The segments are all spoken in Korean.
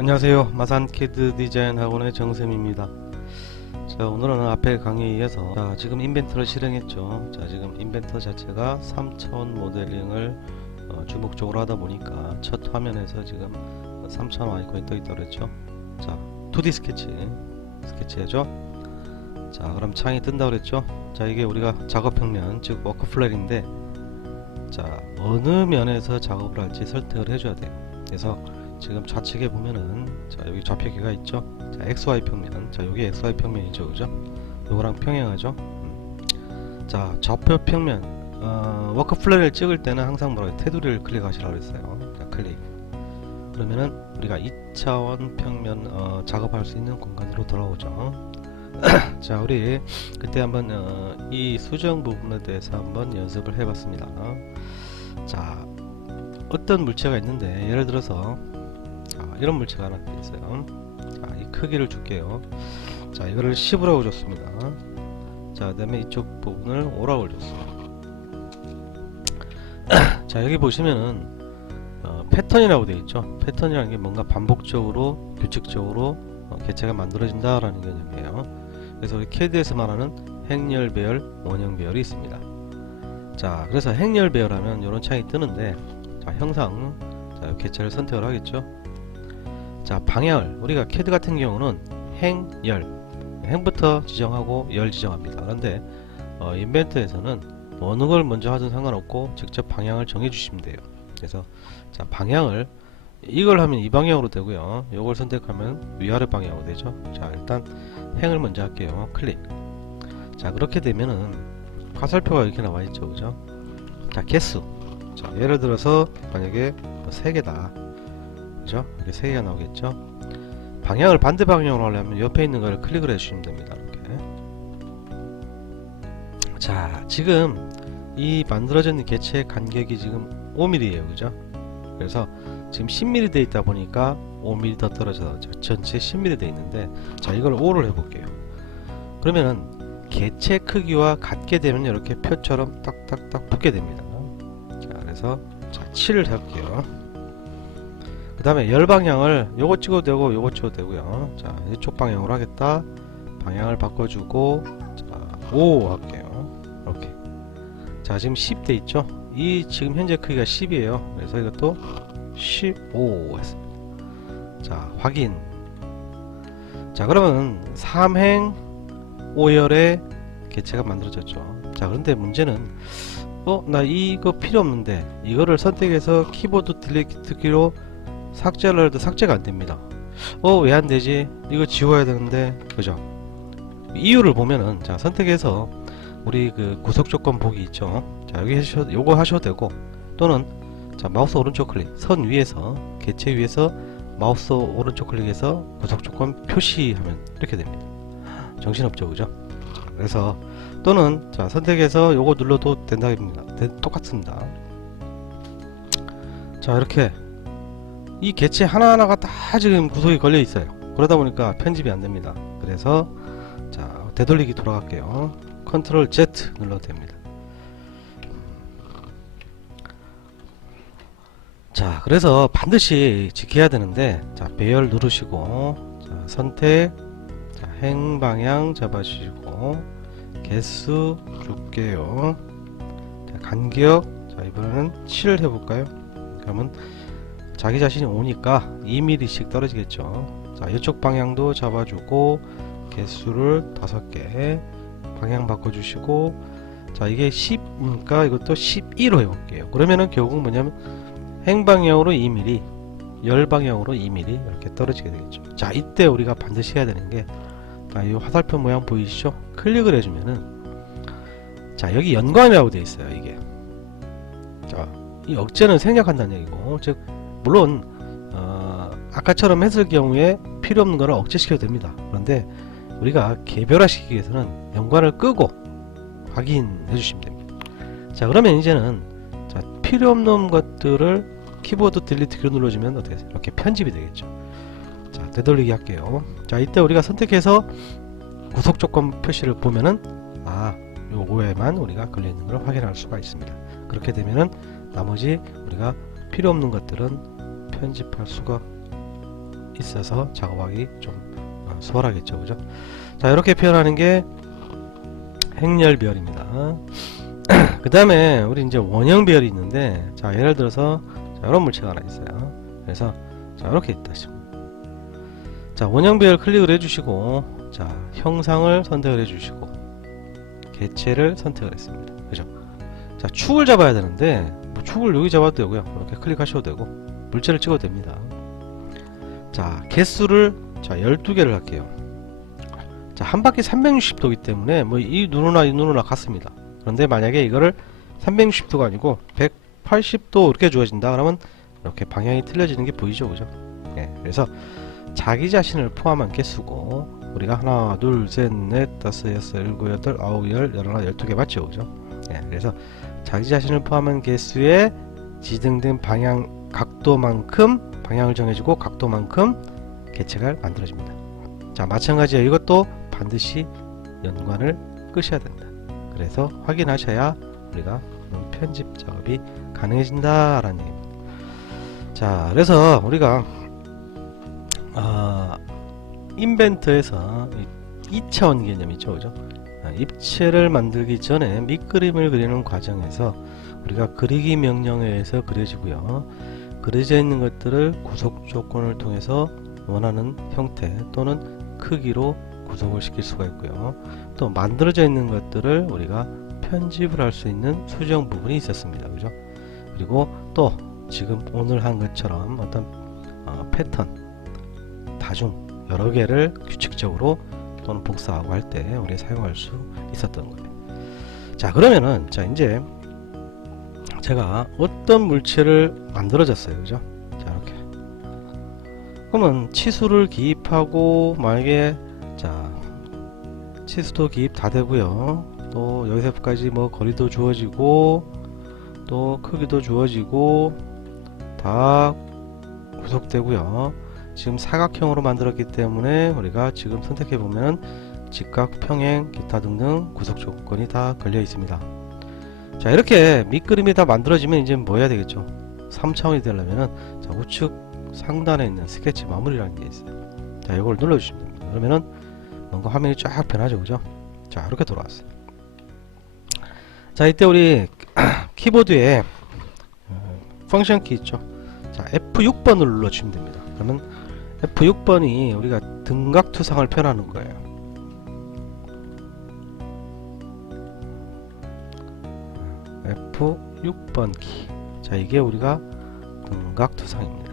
안녕하세요. 마산키드 디자인 학원의 정쌤입니다. 자, 오늘은 앞에 강의에 이어서 지금 인벤터를 실행했죠. 자, 지금 인벤터 자체가 3차원 모델링을 주목적으로 하다 보니까 첫 화면에서 지금 3차원 아이콘이 떠 있다고 그랬죠. 자, 2D 스케치해줘. 자, 그럼 창이 뜬다고 그랬죠. 자, 이게 우리가 작업 평면, 즉 워크 플랫인데, 자, 어느 면에서 작업을 할지 설득을 해줘야 돼요. 그래서 지금 좌측에 보면은, 자, 여기 좌표기가 있죠. 자, XY 평면. 자, 여기 XY 평면이죠. 그죠? 요거랑 평행하죠. 자, 좌표 평면, 워크 플랜을 찍을 때는 항상 뭐라고 테두리를 클릭하시라고 했어요. 자, 클릭. 그러면은 우리가 2차원 평면 작업할 수 있는 공간으로 돌아오죠. 자, 우리 그때 한번 이 수정 부분에 대해서 한번 연습을 해봤습니다. 자, 어떤 물체가 있는데, 예를 들어서 이런 물체가 하나 있어요. 자, 이 크기를 줄게요. 자, 이거를 10이라고 줬습니다. 자, 그 다음에 이쪽 부분을 5라고 줬어요. 자, 여기 보시면은 패턴이라고 되어 있죠. 패턴이라는 게 뭔가 반복적으로 규칙적으로 개체가 만들어진다라는 개념이에요. 그래서 우리 CAD에서 말하는 행렬 배열, 원형 배열이 있습니다. 자, 그래서 행렬 배열하면 이런 창이 뜨는데, 자, 형상, 자, 개체를 선택을 하겠죠. 자, 방향을 우리가 CAD 같은 경우는 행, 열, 행부터 지정하고 열 지정합니다. 그런데 인벤터에서는 어느 걸 먼저 하든 상관없고 직접 방향을 정해 주시면 돼요. 그래서 자, 방향을 이걸 하면 이 방향으로 되고요. 이걸 선택하면 위아래 방향으로 되죠. 자, 일단 행을 먼저 할게요. 클릭. 자, 그렇게 되면은 화살표가 이렇게 나와 있죠. 그죠? 자, 개수. 자, 예를 들어서 만약에 3개다. 그죠? 이렇게 3개가 나오겠죠? 방향을 반대 방향으로 하려면 옆에 있는 걸 클릭을 해주시면 됩니다. 이렇게. 자, 지금 이 만들어진 개체의 간격이 지금 5mm예요. 그죠? 그래서 지금 10mm 돼 있다 보니까 5mm 더 떨어져서 전체 10mm 돼 있는데, 자, 이걸 5를 해볼게요. 그러면은 개체 크기와 같게 되면 이렇게 표처럼 딱딱딱 붙게 됩니다. 자, 그래서 자, 7을 해볼게요. 그 다음에 열 방향을 요거 찍어도 되고 요거 찍어도 되고요. 자, 이쪽 방향으로 하겠다. 방향을 바꿔주고, 자, 5 할게요. 이렇게. 자, 지금 10 돼 있죠? 이 지금 현재 크기가 10이에요. 그래서 이것도 15 했습니다. 자, 확인. 자, 그러면 3행 5열의 개체가 만들어졌죠. 자, 그런데 문제는 나 이거 필요 없는데 이거를 선택해서 키보드 딜리트 키로 삭제를 해도 삭제가 안됩니다. 왜 안되지? 이거 지워야 되는데, 그죠? 이유를 보면은, 자, 선택해서 우리 그 구석 조건 보기 있죠. 자, 여기 요거 하셔도 되고, 또는 자, 마우스 오른쪽 클릭, 선 위에서 개체 위에서 마우스 오른쪽 클릭해서 구석 조건 표시하면 이렇게 됩니다. 정신없죠, 그죠? 그래서 또는 자, 선택해서 요거 눌러도 된다입니다. 똑같습니다. 자, 이렇게 이 개체 하나하나가 다 지금 구석이 걸려 있어요. 그러다 보니까 편집이 안 됩니다. 그래서 자, 되돌리기 돌아갈게요. 컨트롤 Z 눌러도 됩니다. 자, 그래서 반드시 지켜야 되는데, 자, 배열 누르시고, 자, 선택, 자, 행 방향 잡아주시고, 개수 줄게요. 자, 간격, 자, 이번에는 7 해볼까요? 그러면 자기 자신이 오니까 2mm씩 떨어지겠죠. 자, 이쪽 방향도 잡아주고, 개수를 5개, 방향 바꿔주시고, 자, 이게 10이니까 이것도 12로 해볼게요. 그러면은 결국 뭐냐면, 행방향으로 2mm, 열방향으로 2mm 이렇게 떨어지게 되겠죠. 자, 이때 우리가 반드시 해야 되는 게, 자, 이 화살표 모양 보이시죠? 클릭을 해주면은, 자, 여기 연관이라고 되어 있어요. 이게. 자, 이 억제는 생략한다는 얘기고, 즉 물론 아까처럼 했을 경우에 필요 없는 거를 억제시켜도 됩니다. 그런데 우리가 개별화시키기 위해서는 연관을 끄고 확인해 주시면 됩니다. 자, 그러면 이제는 자, 필요 없는 것들을 키보드 딜리트 키로 눌러주면 어떻게 돼요? 이렇게 편집이 되겠죠. 자, 되돌리기 할게요. 자, 이때 우리가 선택해서 구속 조건 표시를 보면은 요거에만 우리가 걸려있는 걸 확인할 수가 있습니다. 그렇게 되면은 나머지 우리가 필요 없는 것들은 편집할 수가 있어서 작업하기 좀 수월하겠죠, 그죠? 자, 이렇게 표현하는 게 행렬별입니다. 그 다음에 우리 이제 원형별이 있는데, 자, 예를 들어서 자, 이런 물체가 하나 있어요. 그래서 자, 이렇게 있다. 자, 원형별 클릭을 해주시고, 자, 형상을 선택을 해주시고, 개체를 선택을 했습니다. 그죠? 자, 축을 잡아야 되는데, 뭐 축을 여기 잡아도 되고요. 이렇게 클릭하셔도 되고, 물체를 찍어도 됩니다. 자, 개수를 자 12개를 할게요. 자, 한 바퀴 360도이기 때문에 뭐 이 눈으로나 이 눈으로나 같습니다. 그런데 만약에 이거를 360도가 아니고 180도 이렇게 주어진다 그러면 이렇게 방향이 틀려지는 게 보이죠, 그죠? 예, 그래서 자기 자신을 포함한 개수고, 우리가 하나, 둘, 셋, 넷, 다섯, 여섯, 일곱, 여덟, 아홉, 열, 열하나, 12개 맞죠, 그죠? 예, 그래서 자기 자신을 포함한 개수의 지정된 방향 각도만큼 방향을 정해주고 각도만큼 개체가 만들어집니다. 자, 마찬가지예요. 이것도 반드시 연관을 끄셔야 된다. 그래서 확인하셔야 우리가 편집 작업이 가능해진다라는 얘기입니다. 자, 그래서 우리가 인벤터에서 2차원 개념이죠, 그죠? 입체를 만들기 전에 밑그림을 그리는 과정에서 우리가 그리기 명령에 의해서 그려지고요. 그려져 있는 것들을 구속 조건을 통해서 원하는 형태 또는 크기로 구속을 시킬 수가 있고요. 또 만들어져 있는 것들을 우리가 편집을 할 수 있는 수정 부분이 있었습니다, 그죠? 그리고 또 지금 오늘 한 것처럼 어떤 패턴 다중 여러 개를 규칙적으로 또는 복사하고 할 때 우리 사용할 수 있었던 거예요. 자, 그러면은 자 이제 제가 어떤 물체를 만들어졌어요, 그죠? 자, 이렇게 그러면 치수를 기입하고, 만약에 자 치수도 기입 다 되고요, 또 여기서까지 뭐 거리도 주어지고 또 크기도 주어지고 다 구속되고요. 지금 사각형으로 만들었기 때문에 우리가 지금 선택해 보면 직각, 평행, 기타 등등 구속 조건이 다 걸려 있습니다. 자, 이렇게 밑그림이 다 만들어지면 이제 뭐 해야 되겠죠? 3차원이 되려면은 자, 우측 상단에 있는 스케치 마무리라는 게 있어요. 자, 이걸 눌러주시면 됩니다. 그러면은 뭔가 화면이 쫙 변하죠, 그죠? 자, 이렇게 돌아왔어요. 자, 이때 우리 키보드에 펑션 키 있죠? 자, F6번을 눌러주시면 됩니다. 그러면 F6번이 우리가 등각투상을 표현하는 거예요. F6번 키. 자, 이게 우리가 등각투상입니다.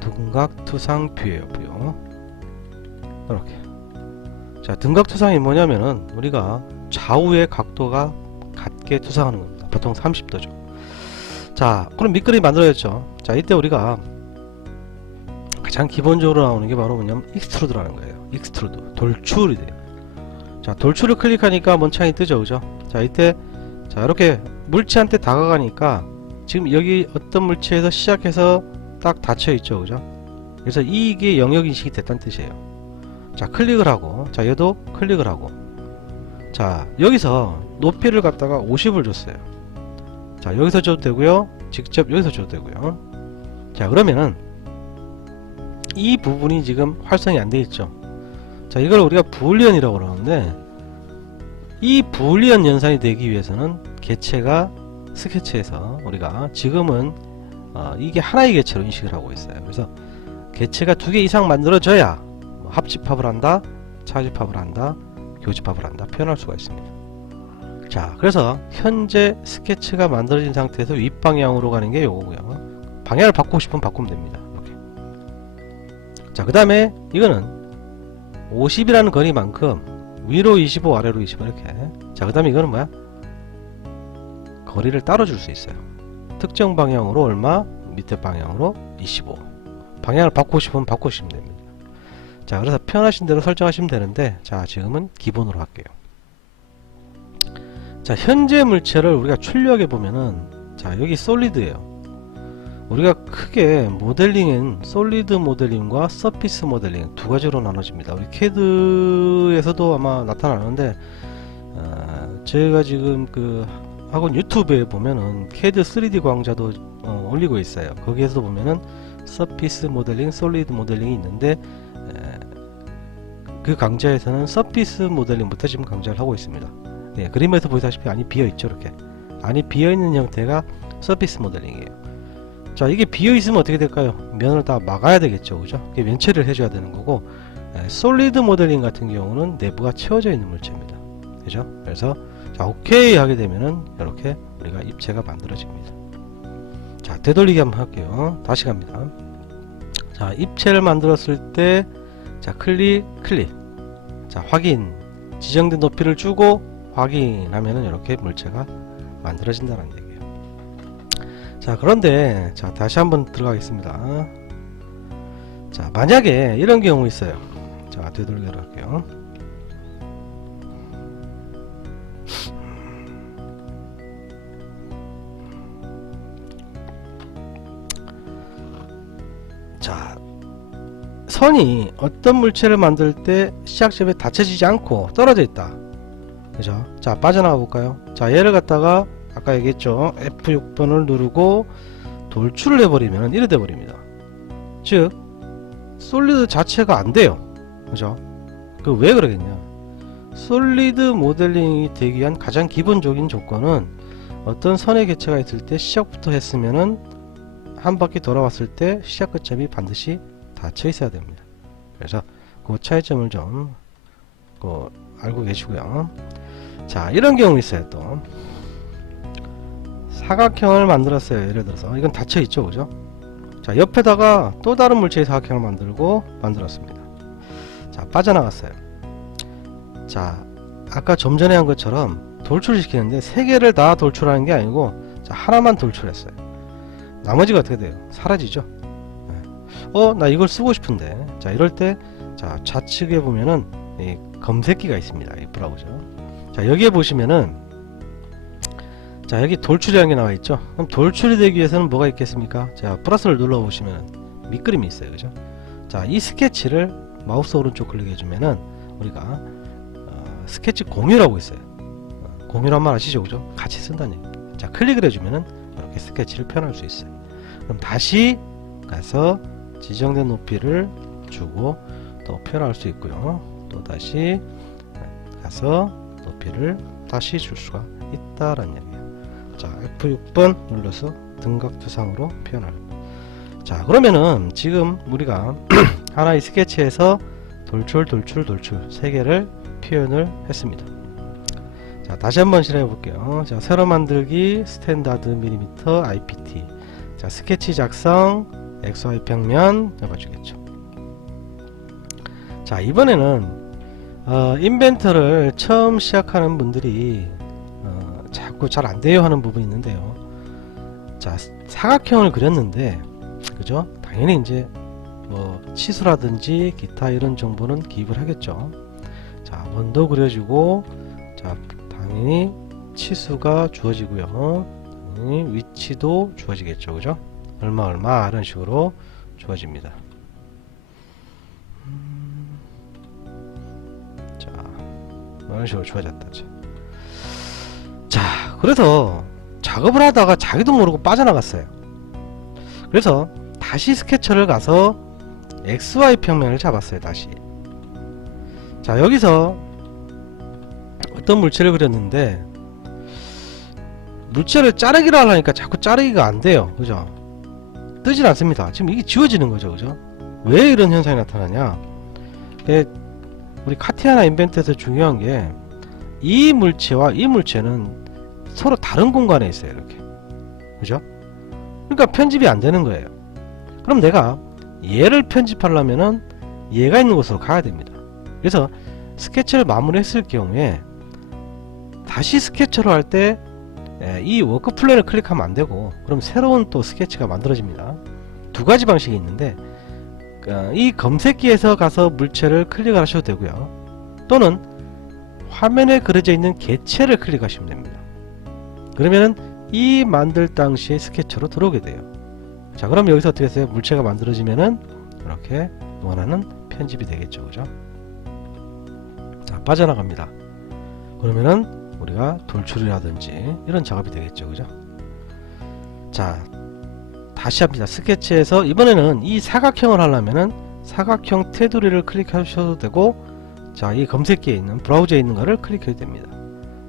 등각투상 뷰예요, 뷰. 이렇게. 자, 등각투상이 뭐냐면은 우리가 좌우의 각도가 같게 투상하는 겁니다. 보통 30도죠. 자, 그럼 밑그림이 만들어졌죠. 자, 이때 우리가 가장 기본적으로 나오는 게 바로 뭐냐면 익스트루드라는 거예요. 익스트루드, 돌출이 돼요. 자, 돌출을 클릭하니까 뭔 창이 뜨죠, 그죠? 자, 이때 자, 이렇게 물체한테 다가가니까 지금 여기 어떤 물체에서 시작해서 딱 닫혀 있죠, 그죠? 그래서 이게 영역 인식이 됐다는 뜻이에요. 자, 클릭을 하고, 자, 얘도 클릭을 하고, 자, 여기서 높이를 갖다가 50을 줬어요. 자, 여기서 줘도 되고요, 직접 여기서 줘도 되고요. 자, 그러면은 이 부분이 지금 활성이 안 돼 있죠. 자, 이걸 우리가 부울리언이라고 그러는데, 이 부울리언 연산이 되기 위해서는 개체가 스케치에서 우리가 지금은 이게 하나의 개체로 인식을 하고 있어요. 그래서 개체가 2개 이상 만들어져야 합집합을 한다, 차집합을 한다, 교집합을 한다 표현할 수가 있습니다. 자, 그래서 현재 스케치가 만들어진 상태에서 윗방향으로 가는 게 요거고요. 방향을 바꾸고 싶으면 바꾸면 됩니다. 이렇게. 자, 그 다음에 이거는 50이라는 거리만큼 위로 25, 아래로 25 이렇게. 자, 그 다음에 이거는 뭐야? 거리를 따로 줄 수 있어요. 특정 방향으로 얼마, 밑에 방향으로 25. 방향을 바꾸고 싶으면 바꾸시면 됩니다. 자, 그래서 편하신 대로 설정하시면 되는데, 자, 지금은 기본으로 할게요. 자, 현재 물체를 우리가 출력해 보면은, 자, 여기 솔리드예요. 우리가 크게 모델링은 솔리드 모델링과 서피스 모델링 두 가지로 나눠집니다. 우리 캐드에서도 아마 나타나는데, 저희가 지금 그 학원 유튜브에 보면은 캐드 3D 광자도 올리고 있어요. 거기에서 보면은 서피스 모델링, 솔리드 모델링이 있는데 그 강좌에서는 서피스 모델링부터 지금 강좌를 하고 있습니다. 예, 그림에서 보시다시피 안이 비어있죠. 이렇게 안이 비어있는 형태가 서피스 모델링이에요. 자, 이게 비어있으면 어떻게 될까요? 면을 다 막아야 되겠죠, 그죠? 이게 면 처리를 해줘야 되는 거고, 솔리드 모델링 같은 경우는 내부가 채워져 있는 물체입니다. 그죠? 그래서 자, 오케이 하게 되면은 이렇게 우리가 입체가 만들어집니다. 자, 되돌리기 한번 할게요. 다시 갑니다. 자, 입체를 만들었을 때, 자, 클릭. 자, 확인. 지정된 높이를 주고 확인하면은 이렇게 물체가 만들어진다는 얘기예요. 자, 그런데 자, 다시 한번 들어가겠습니다. 자, 만약에 이런 경우 있어요. 자, 되돌리도록 할게요. 자, 선이 어떤 물체를 만들 때 시작점에 닫혀지지 않고 떨어져 있다. 그죠? 자, 빠져나가 볼까요? 자, 얘를 갖다가 아까 얘기했죠. F6번을 누르고 돌출을 해버리면 이래 돼버립니다. 즉 솔리드 자체가 안 돼요. 그죠? 그 왜 그러겠냐? 솔리드 모델링이 되기 위한 가장 기본적인 조건은 어떤 선의 개체가 있을 때 시작부터 했으면은 한 바퀴 돌아왔을 때 시작 끝점이 반드시 닫혀 있어야 됩니다. 그래서 그 차이점을 좀 알고 계시고요. 자, 이런 경우 있어요. 또 사각형을 만들었어요. 예를 들어서 이건 닫혀 있죠, 그죠? 자, 옆에다가 또 다른 물체의 사각형을 만들었습니다. 자, 빠져나갔어요. 자, 아까 좀 전에 한 것처럼 돌출시키는데 세 개를 다 돌출하는 게 아니고, 자, 하나만 돌출했어요. 나머지가 어떻게 돼요? 사라지죠. 나 이걸 쓰고 싶은데. 자, 이럴 때, 자, 좌측에 보면은 이 검색기가 있습니다. 이 브라우저. 자, 여기에 보시면은, 자, 여기 돌출이라는 게 나와 있죠. 그럼 돌출이 되기 위해서는 뭐가 있겠습니까? 자, 플러스를 눌러 보시면 밑그림이 있어요. 그죠? 자, 이 스케치를 마우스 오른쪽 클릭해 주면은 우리가 스케치 공유라고 있어요. 공유란 말 아시죠? 그죠? 같이 쓴다는 얘기입니다. 자, 클릭을 해주면은 이렇게 스케치를 표현할 수 있어요. 그럼 다시 가서 지정된 높이를 주고 또 표현할 수 있고요. 또 다시 가서 높이를 다시 줄 수가 있다라는 얘기예요. 자, F6번 눌러서 등각투상으로 표현할. 자, 그러면은 지금 우리가 하나의 스케치에서 돌출 3개를 표현을 했습니다. 자, 다시 한번 실행해 볼게요. 자, 새로 만들기 스탠다드 밀리미터 IPT. 자, 스케치 작성 XY 평면 해봐주겠죠. 자, 이번에는 인벤터를 처음 시작하는 분들이 자꾸 잘 안돼요 하는 부분이 있는데요. 자, 사각형을 그렸는데, 그죠? 당연히 이제 뭐 치수라든지 기타 이런 정보는 기입을 하겠죠. 자, 원도 그려주고, 자, 당연히 치수가 주어지고요. 당연히 위치도 주어지겠죠. 그죠? 얼마 이런 식으로 주어집니다. 자, 이런 식으로 주어졌다. 자, 그래서 작업을 하다가 자기도 모르고 빠져나갔어요. 그래서 다시 스케쳐를 가서 XY 평면을 잡았어요. 다시. 자, 여기서 어떤 물체를 그렸는데 물체를 자르기를 하려니까 자꾸 자르기가 안 돼요. 그죠? 뜨질 않습니다. 지금 이게 지워지는 거죠. 그죠? 왜 이런 현상이 나타나냐? 우리 카티아나 인벤트에서 중요한 게 이 물체와 이 물체는 서로 다른 공간에 있어요. 이렇게. 그죠? 그러니까 편집이 안 되는 거예요. 그럼 내가 얘를 편집하려면은 얘가 있는 곳으로 가야 됩니다. 그래서 스케치를 마무리했을 경우에 다시 스케치로 할 때 이 워크 플랜을 클릭하면 안 되고, 그럼 새로운 또 스케치가 만들어집니다. 두 가지 방식이 있는데, 이 검색기에서 가서 물체를 클릭을 하셔도 되고요. 또는 화면에 그려져 있는 개체를 클릭하시면 됩니다. 그러면은 이 만들 당시의 스케치로 들어오게 돼요. 자, 그럼 여기서 어떻게 했어요? 물체가 만들어지면은 이렇게 원하는 편집이 되겠죠. 그죠? 자, 빠져나갑니다. 그러면은 우리가 돌출이라든지 이런 작업이 되겠죠. 그죠? 자, 다시 합니다. 스케치에서 이번에는 이 사각형을 하려면은 사각형 테두리를 클릭하셔도 되고, 자, 이 검색기에 있는 브라우저에 있는 거를 클릭해도 됩니다.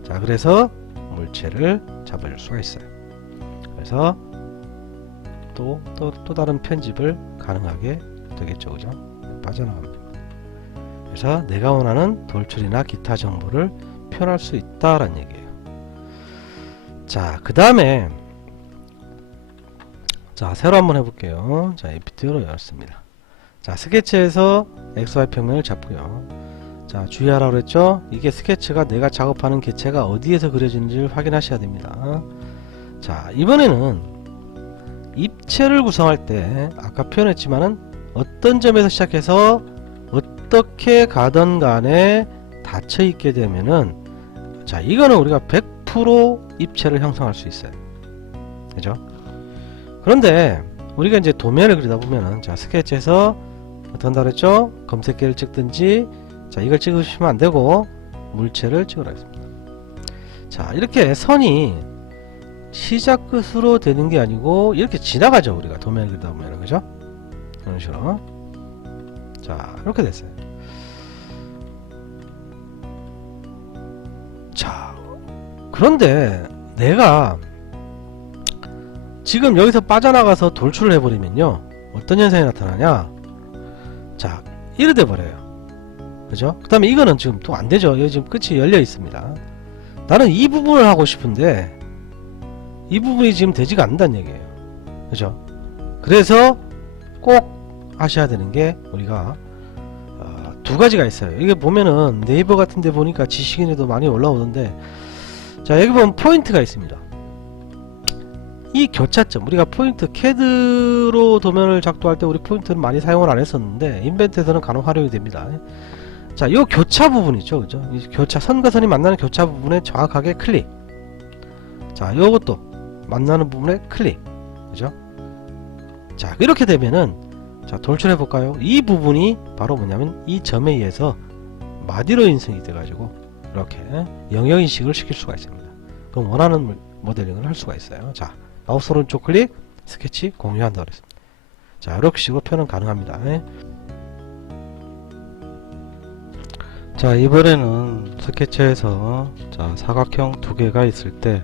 자, 그래서 물체를 잡아줄 수가 있어요. 그래서 또 다른 편집을 가능하게 되겠죠, 그죠? 빠져나갑니다. 그래서 내가 원하는 돌출이나 기타 정보를 표현할 수 있다라는 얘기예요. 자, 그 다음에 자, 새로 한번 해볼게요. 자, APT로 열었습니다. 자, 스케치에서 XY 평면을 잡고요. 자, 주의하라고 그랬죠? 이게 스케치가 내가 작업하는 개체가 어디에서 그려지는지를 확인하셔야 됩니다. 자, 이번에는 입체를 구성할 때 아까 표현했지만은 어떤 점에서 시작해서 어떻게 가든 간에 닫혀 있게 되면은, 자, 이거는 우리가 100% 입체를 형성할 수 있어요. 그죠? 그런데 우리가 이제 도면을 그리다 보면은, 자, 스케치에서 어떤 다 그랬죠? 검색기를 찍든지, 자, 이걸 찍으시면 안 되고 물체를 찍으라 했습니다. 자, 이렇게 선이 시작 끝으로 되는 게 아니고 이렇게 지나가죠. 우리가 도면을 그리다 보면은, 그죠? 이런 식으로. 자, 이렇게 됐어요. 자, 그런데 내가 지금 여기서 빠져나가서 돌출을 해버리면요, 어떤 현상이 나타나냐? 자, 이래 돼버려요. 그죠? 그 다음에 이거는 지금 또 안되죠. 여기 지금 끝이 열려 있습니다. 나는 이 부분을 하고 싶은데 이 부분이 지금 되지가 않는다는 얘기예요. 그죠? 그래서 꼭 하셔야 되는 게, 우리가 두 가지가 있어요. 이게 보면은 네이버 같은 데 보니까 지식인에도 많이 올라오는데, 자, 여기 보면 포인트가 있습니다. 이 교차점, 우리가 포인트, CAD로 도면을 작동할 때 우리 포인트는 많이 사용을 안 했었는데 인벤트에서는 간혹 활용이 됩니다. 자, 요 교차 부분 있죠, 그죠? 이 교차, 선과 선이 만나는 교차 부분에 정확하게 클릭. 자, 요것도 만나는 부분에 클릭. 그죠? 자, 이렇게 되면은, 자, 돌출해 볼까요? 이 부분이 바로 뭐냐면 이 점에 의해서 마디로 인식이 돼 가지고 이렇게 영역 인식을 시킬 수가 있습니다. 그럼 원하는 모델링을 할 수가 있어요. 자, 마우스 오른쪽 클릭, 스케치 공유한다 그랬습니다. 자, 이렇게 식으로 표현은 가능합니다. 자, 이번에는 스케치에서, 자, 사각형 두 개가 있을 때,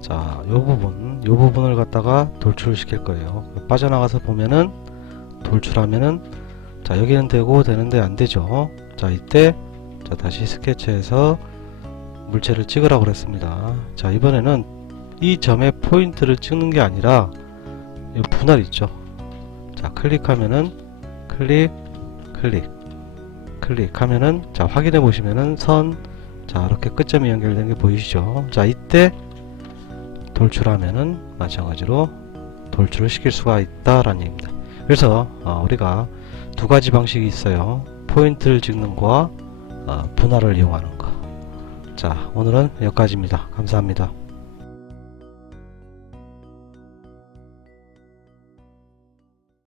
자, 요 부분을 갖다가 돌출을 시킬 거예요. 빠져나가서 보면은 돌출하면은, 자, 여기는 되고 되는데 안 되죠. 자, 이때, 자, 다시 스케치에서 물체를 찍으라고 그랬습니다. 자, 이번에는 이 점에 포인트를 찍는 게 아니라 이 분할 있죠. 자, 클릭하면은 클릭하면은, 자, 확인해 보시면은 선, 자, 이렇게 끝점이 연결된 게 보이시죠? 자, 이때 돌출하면은 마찬가지로 돌출을 시킬 수가 있다라는 얘기입니다. 그래서 우리가 두 가지 방식이 있어요. 포인트를 찍는 거와 분할을 이용하는 거. 자, 오늘은 여기까지입니다. 감사합니다.